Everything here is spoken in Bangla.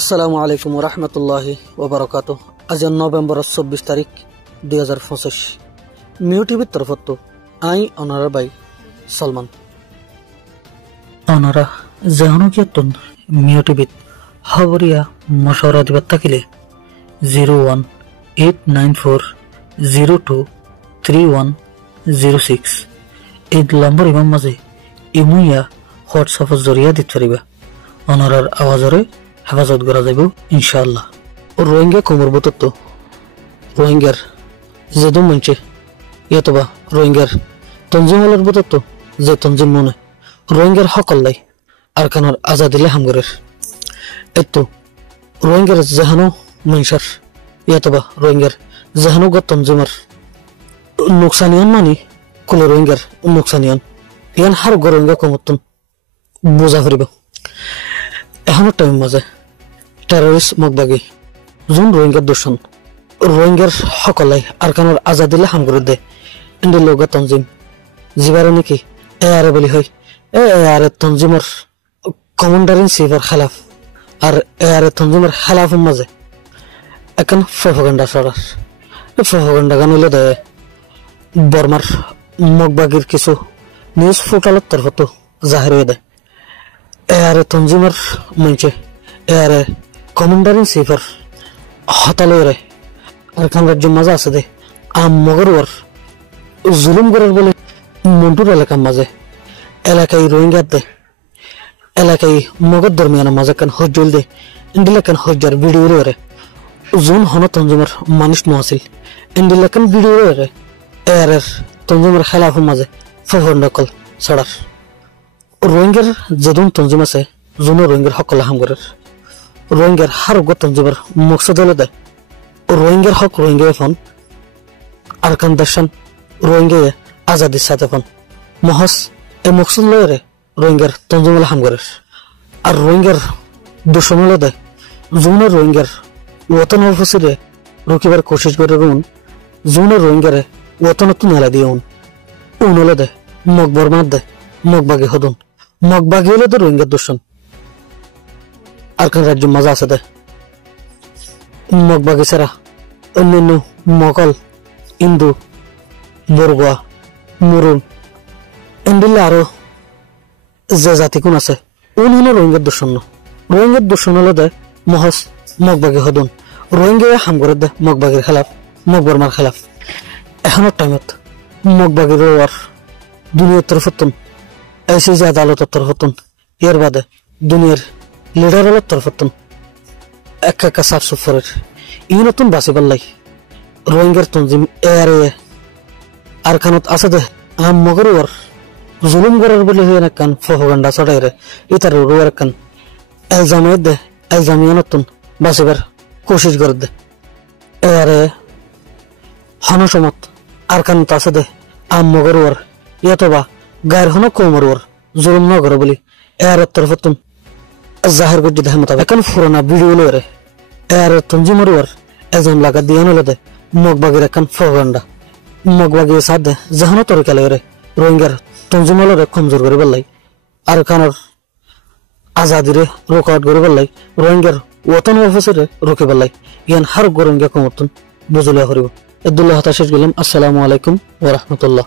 আসসালামু আলাইকুম ওয়া রাহমাতুল্লাহি ওয়া বারাকাতুহু। আজ নভেম্বর 24 তারিখ 2025 মিউ টিভির তরফত আই অনারা বাই সলমান অনারা জাহানুকিয়াতুন মিউ টিভিত খবরিয়া মশওয়ারা দিবাত থাকিলে 01894023106 এই নম্বর ইমাম মাঝে ইমুইয়া হোয়াটসঅ্যাপের জরিয়া দিতে পারিবা। অনারার আওয়াজরে হেফাজত করা যাইব ইনশাআল্লাহ। রোহিঙ্গা কোমর বতত্ব রোহিঙ্গার যেদম মঞ্চে ইয়াতবা রোহিঙ্গার তঞ্জিমলের বতত্ব যে তঞ্জিম মনে রোহিঙ্গার হকল্লাই আর কানার আজাদিলে হামগরের এতো রোহিঙ্গার জাহানো মনসার ইয়াতবা রোহিঙ্গার জাহানো গত তঞ্জিমার নোকসানিয়ান মানি কুলে রোহিঙ্গার নোকসানিয়ান ইয়ান হার রোহিঙ্গা কোমরতন বোঝা ফুরিব। এখনো টাইম মাঝে টেররিস্ট মগবাগী যোন রোহিঙ্গার দূষণ রোহিঙ্গার সকলাই আর কানোর আজাদিলে হাম করে দে ইন্ডির লোগা তঞ্জিম জিবারে নাকি এআরে বলি হয় এআরে তঞ্জিমের কমান্ডার ইন চিফের খেলাফ আর এআরে তঞ্জিমের খেলাফের মাঝে এখন প্রপাগান্ডা ছড়ার প্রপাগান্ডা গান হইলে দে বর্মার মগবাগীর কিছু নিউজ পোর্টালের তরফত জাহির হয়ে দেয় এআরে তঞ্জিমের মঞ্চে এআরে কমান্ডার ইন চিফের হতালয়ে আর খান রাজ্য মাঝে আছে দে আম মগরওয়ার জুলুম করার বলে মন্টুর এলাকার মাঝে এলাকায় রোহিঙ্গার দে এলাকায় মগর দরমিয়ানের মাঝে কান হজ্জল দে ইন্ডিলাকান হজ্জার ভিডিও রে জোন হন তঞ্জিমের মানুষ নছিল ইন্ডিলাকান ভিডিও রে এআরের তঞ্জিমের খেলাফের মাঝে প্রপাগান্ডা কল ছড়ার রোহিঙ্গার যেদন তঞ্জিম আছে যোন রোহিঙ্গার হকল হামগরের রোহিঙ্গার হার গো তঞ্জিমের মকসদ হলো দেয় রোহিঙ্গার হক রোহিঙ্গা ফোন আরকান দেশান রোহিঙ্গা আজাদির সাথে ফোন মহস এ মকসদ লয়ে রোহিঙ্গার তঞ্জিমল হামগরের আর রোহিঙ্গার দূষণ হলো দেয় যোন রোহিঙ্গার ওতন অফিসে রুকিবার কোশিশ করে রুন যোন রোহিঙ্গারে ওতনতুন হেলা দিয়ে উন হলো দেয় মকবর মার দেয় মগবাগী হদুন মগবাগী হলে তো রোহিঙ্গার দূষণ আর কান রাজ্য মজা আছে দে মগবাগী ছাড়া অন্যান্য মগল ইন্দু বরগুয়া মুরুন এন্ডিলে আরো যে জাতি কোন আছে উন রোহিঙ্গার দূষণ রোহিঙ্গার দূষণ হলো দে মহস মগবাগী হদুন রোহিঙ্গা হাম করে দে মগবাগীর খেলাফ মগবর্মার খেলাফ এখনো টাইমত মগবাগীর আর দুনিয়ার তরফতন ऐसे যে আদালতের তরফতন এর বাদে দুনিয়ার লিডারের তরফতন একা সাফ সুফরের ই নতুন বাঁচিবার লাই রোহিঙ্গার তঞ্জিম এআরে আর খানত আছে দে আম মগরওয়ার জুলুম করার বলে হয়ে না কান প্রপাগান্ডা ছড়াই রে ইতার রোয়ার কান এলজামিয়ত দে এলজামিয়া নতুন বাঁচিবার কোশিশ করে দে এআরে হনসমত আর খানত আছে দে আম মগরওয়ার ইয়াতবা গায়ের হন কোমরওয়ার জুলুম ন করে বলি এর তরফতুন জাহির করতে দেহ মোতাবেক এখন পুরোনা ভিডিও লরে এর তঞ্জিমর ওর এজন লাগা দিয়ে নলদে মগবাগির এখন প্রপাগান্ডা মগবাগির সাথে জাহানো তরিকা লরে রোহিঙ্গার তঞ্জিমলরে কমজোর করে বললাই আর কানার আজাদিরে রোকআউট করে বললাই রোহিঙ্গার ওতন অফিসরে রুকে বললাই ইয়ান হার রোহিঙ্গা কমতন বুঝলে হরিব আব্দুল্লাহ তাশির গেলাম। আসসালামু আলাইকুম ওয়া রাহমাতুল্লাহ।